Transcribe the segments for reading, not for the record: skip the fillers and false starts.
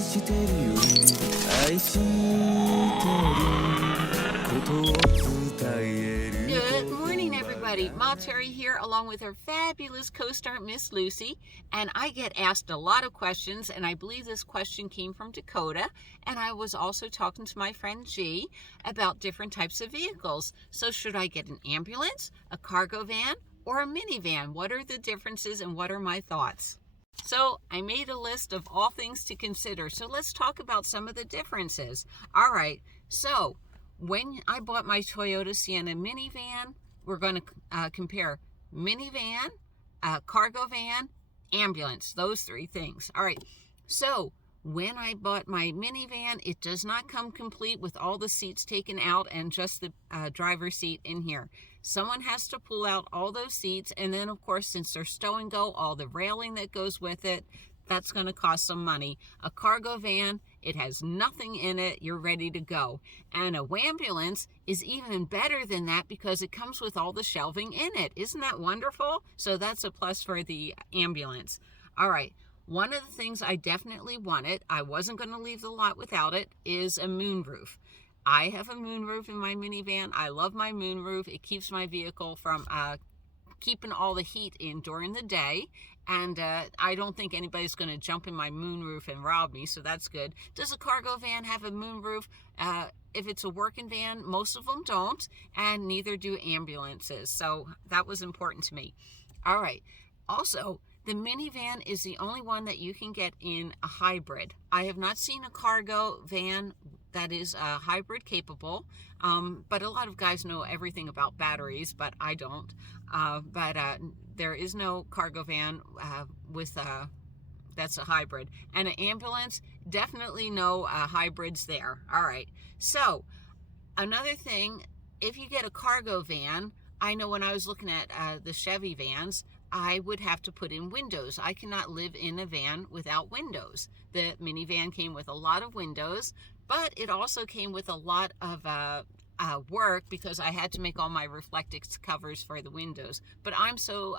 してるよ愛してることを伝える Good morning, everybody. Ma Terry here, along with her fabulous co-star, Miss Lucy. And I get asked a lot of questions, and I believe this question came from Dakota. And I was also talking to my friend G about different types of vehicles. So should I get an ambulance, a cargo van, or a minivan? What are the differences and what are my thoughts? So I made a list of all things to consider. So let's talk about some of the differences. All right, so when I bought my Toyota Sienna minivan, we're going to compare minivan, cargo van, ambulance, those three things. All right, so when I bought my minivan, it does not come complete with all the seats taken out and just the driver's seat in here. Someone has to pull out all those seats, and then of course, since they're stow and go, all the railing that goes with it, that's going to cost some money. A cargo van, it has nothing in it, you're ready to go. And a wambulance is even better than that because it comes with all the shelving in it. Isn't that wonderful? So that's a plus for the ambulance. All right, one of the things I definitely wanted, I wasn't going to leave the lot without it, is a moonroof. I have a moonroof in my minivan. I love my moonroof. It keeps my vehicle from keeping all the heat in during the day. And I don't think anybody's going to jump in my moonroof and rob me, so that's good. Does a cargo van have a moonroof? If it's a working van, most of them don't, and neither do ambulances. So that was important to me. All right. Also, the minivan is the only one that you can get in a hybrid. I have not seen a cargo van that is hybrid capable, but a lot of guys know everything about batteries, but I don't. But there is no cargo van with that's a hybrid. And an ambulance, definitely no hybrids there. All right. So another thing, if you get a cargo van, I know when I was looking at the Chevy vans, I would have to put in windows. I cannot live in a van without windows. The minivan came with a lot of windows, but it also came with a lot of work because I had to make all my reflectix covers for the windows. But I'm so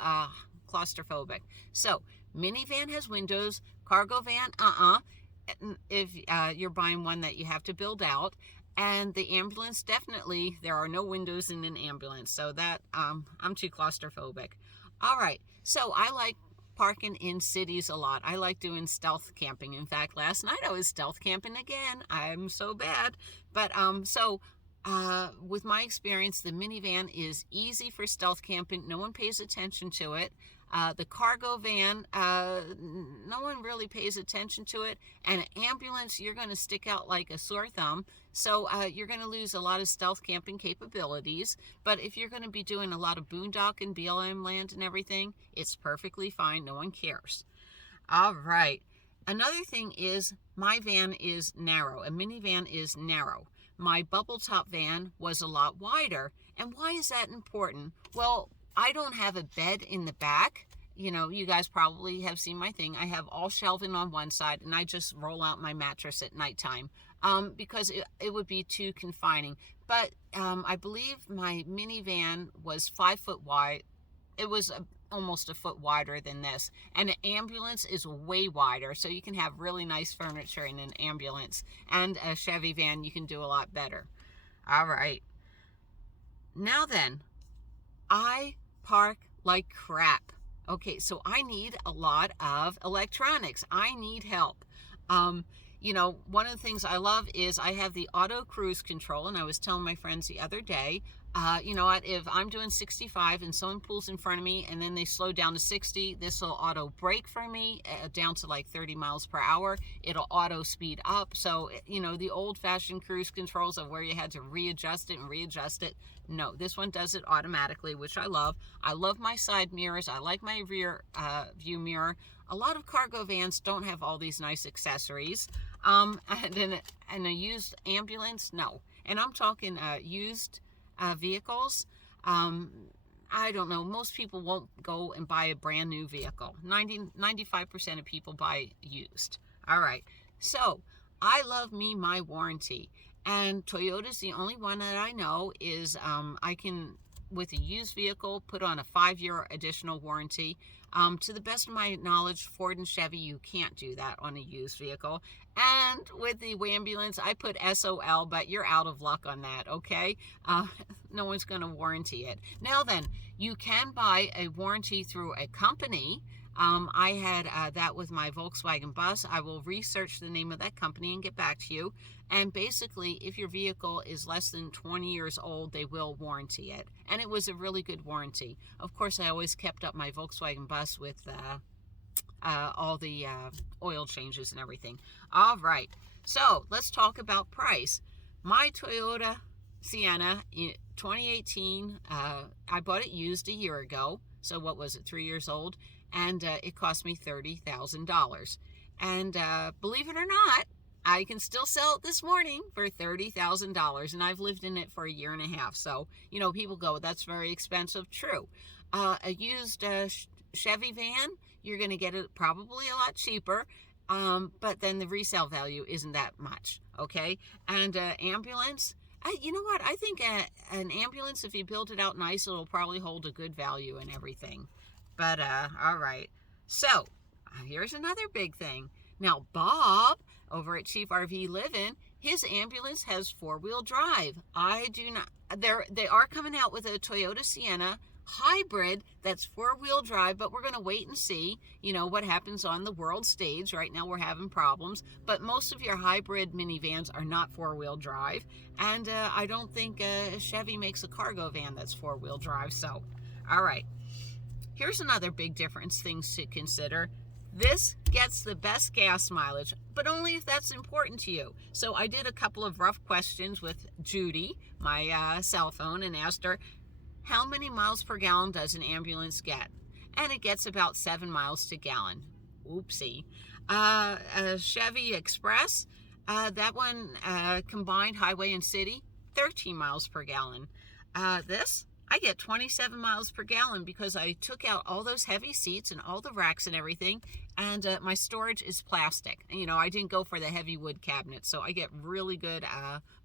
claustrophobic. So minivan has windows, cargo van, if you're buying one that you have to build out. And the ambulance, definitely, there are no windows in an ambulance. So that, I'm too claustrophobic. All right, so I like parking in cities a lot. I like doing stealth camping. In fact, last night I was stealth camping again. I'm so bad. But with my experience, the minivan is easy for stealth camping. No one pays attention to it. The cargo van, no one really pays attention to it. And an ambulance, you're going to stick out like a sore thumb. So you're going to lose a lot of stealth camping capabilities. But if you're going to be doing a lot of boondocking, BLM land and everything, it's perfectly fine. No one cares. All right. Another thing is my van is narrow. A minivan is narrow. My bubble top van was a lot wider. And why is that important? Well, I don't have a bed in the back. You know, you guys probably have seen my thing. I have all shelving on one side, and I just roll out my mattress at nighttime because it would be too confining. But I believe my minivan was 5 foot wide. It was almost a foot wider than this. And an ambulance is way wider, so you can have really nice furniture in an ambulance. And a Chevy van, you can do a lot better. All right. Now then, I park like crap. Okay, so I need a lot of electronics. I need help. You know, one of the things I love is I have the auto cruise control, and I was telling my friends the other day, you know what, if I'm doing 65 and someone pulls in front of me and then they slow down to 60, this will auto brake for me down to like 30 miles per hour. It'll auto speed up. So, you know, the old-fashioned cruise controls of where you had to readjust it. No, this one does it automatically, which I love. I love my side mirrors. I like my rear view mirror. A lot of cargo vans don't have all these nice accessories. And in a used ambulance, no. And I'm talking used vehicles. I don't know. Most people won't go and buy a brand new vehicle. 95% of people buy used. All right. So I love me my warranty. And Toyota's the only one that I know is I can, with a used vehicle, put on a 5-year additional warranty. To the best of my knowledge, Ford and Chevy, you can't do that on a used vehicle. And with the ambulance, I put SOL, but you're out of luck on that, okay? No one's going to warranty it. Now then, you can buy a warranty through a company. I had that with my Volkswagen bus. I will research the name of that company and get back to you. And basically, if your vehicle is less than 20 years old, they will warranty it. And it was a really good warranty. Of course, I always kept up my Volkswagen bus with all the oil changes and everything. All right, so let's talk about price. My Toyota Sienna in 2018, I bought it used a year ago. So what was it, 3 years old? And it cost me $30,000. And believe it or not, I can still sell it this morning for $30,000. And I've lived in it for a year and a half. So, you know, people go, that's very expensive. True. A used Chevy van, you're going to get it probably a lot cheaper. But then the resale value isn't that much. Okay. And ambulance, you know what? I think an ambulance, if you build it out nice, it'll probably hold a good value and everything. But, all right. So, here's another big thing. Now, Bob, over at Chief RV Livin', his ambulance has four-wheel drive. I do not, they are coming out with a Toyota Sienna hybrid that's four-wheel drive, but we're going to wait and see, you know, what happens on the world stage. Right now, we're having problems. But most of your hybrid minivans are not four-wheel drive. And I don't think Chevy makes a cargo van that's four-wheel drive. So, all right. Here's another big difference, things to consider. This gets the best gas mileage, but only if that's important to you. So I did a couple of rough questions with Judy, my cell phone, and asked her, how many miles per gallon does an ambulance get? And it gets about 7 miles to gallon. Oopsie. A Chevy Express, that one combined highway and city, 13 miles per gallon. This, I get 27 miles per gallon because I took out all those heavy seats and all the racks and everything, and my storage is plastic. You know, I didn't go for the heavy wood cabinets, so I get really good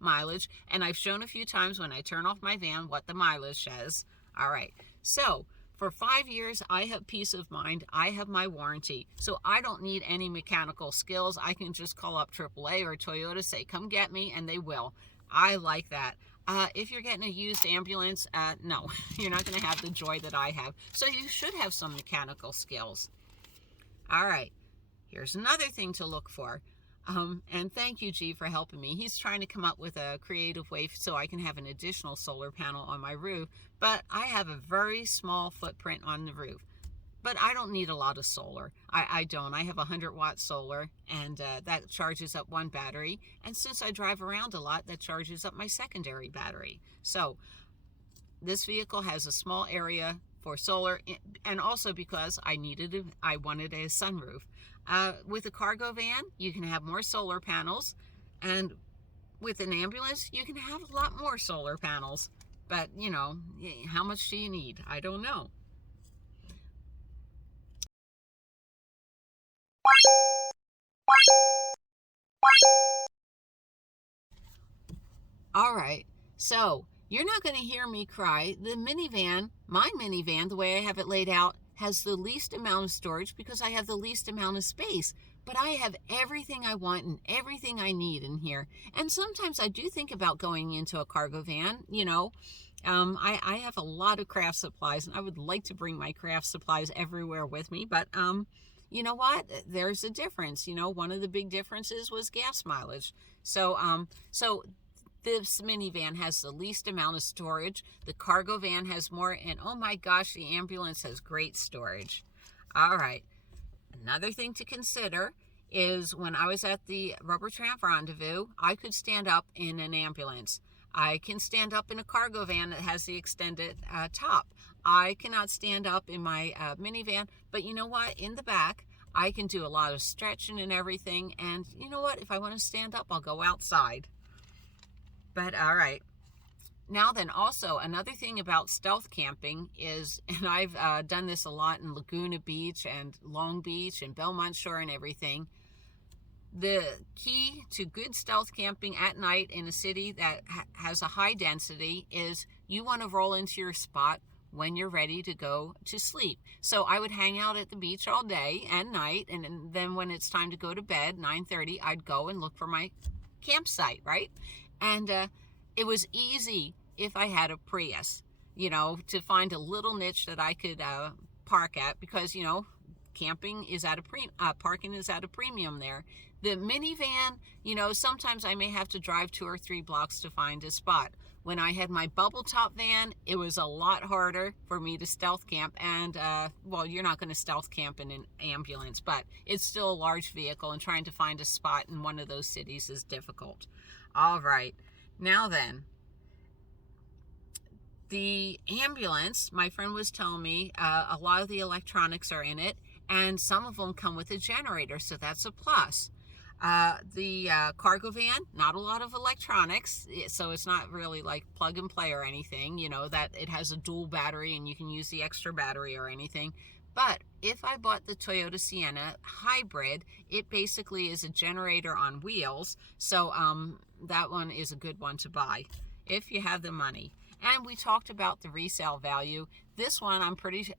mileage, and I've shown a few times when I turn off my van what the mileage says. All right, so for 5 years, I have peace of mind. I have my warranty, so I don't need any mechanical skills. I can just call up AAA or Toyota, say, come get me, and they will. I like that. If you're getting a used ambulance, no, you're not going to have the joy that I have. So you should have some mechanical skills. All right, here's another thing to look for. And thank you, G, for helping me. He's trying to come up with a creative way so I can have an additional solar panel on my roof. But I have a very small footprint on the roof. But I don't need a lot of solar. I don't. I have 100-watt solar, and that charges up one battery. And since I drive around a lot, that charges up my secondary battery. So this vehicle has a small area for solar, and also because I wanted a sunroof. With a cargo van, you can have more solar panels, and with an ambulance, you can have a lot more solar panels. But, you know, how much do you need? I don't know. All right, so you're not going to hear me cry. The minivan, my minivan, the way I have it laid out, has the least amount of storage because I have the least amount of space. But I have everything I want and everything I need in here. And sometimes I do think about going into a cargo van, you know. I have a lot of craft supplies, and I would like to bring my craft supplies everywhere with me. But, you know what? There's a difference. You know, one of the big differences was gas mileage. So this minivan has the least amount of storage. The cargo van has more, and oh my gosh, the ambulance has great storage. All right. Another thing to consider is when I was at the Rubber Tramp Rendezvous, I could stand up in an ambulance. I can stand up in a cargo van that has the extended top. I cannot stand up in my minivan, but you know what? In the back, I can do a lot of stretching and everything. And you know what? If I want to stand up, I'll go outside. But all right. Now then, also another thing about stealth camping is, and I've done this a lot in Laguna Beach and Long Beach and Belmont Shore and everything. The key to good stealth camping at night in a city that has a high density is you want to roll into your spot when you're ready to go to sleep. So I would hang out at the beach all day and night, and then when it's time to go to bed, 9:30, I'd go and look for my campsite, right? And it was easy if I had a Prius, to find a little niche that I could park at, because, camping is at a parking is at a premium there. The minivan, sometimes I may have to drive 2 or 3 blocks to find a spot. When I had my bubble top van, it was a lot harder for me to stealth camp. And, well, you're not going to stealth camp in an ambulance, but it's still a large vehicle, and trying to find a spot in one of those cities is difficult. All right. Now then, the ambulance, my friend was telling me, a lot of the electronics are in it, and some of them come with a generator, so that's a plus. The cargo van, not a lot of electronics, so it's not really like plug and play or anything, that it has a dual battery and you can use the extra battery or anything. But if I bought the Toyota Sienna hybrid, it basically is a generator on wheels, so that one is a good one to buy if you have the money. And we talked about the resale value. This one,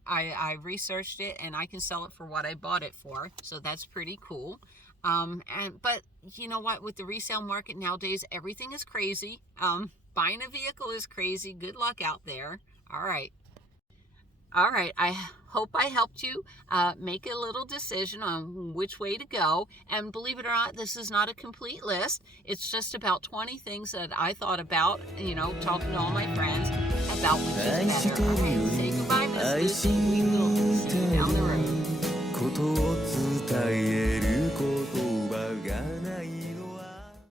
I researched it, and I can sell it for what I bought it for, so that's pretty cool. But you know what, with the resale market nowadays, everything is crazy. Buying a vehicle is crazy. Good luck out there. All right, I hope I helped you make a little decision on which way to go. And believe it or not, this is not a complete list. It's just about 20 things that I thought about, talking to all my friends about which is better. All right, say goodbye, Miss Lucy. We will see you down the road. ことを伝えること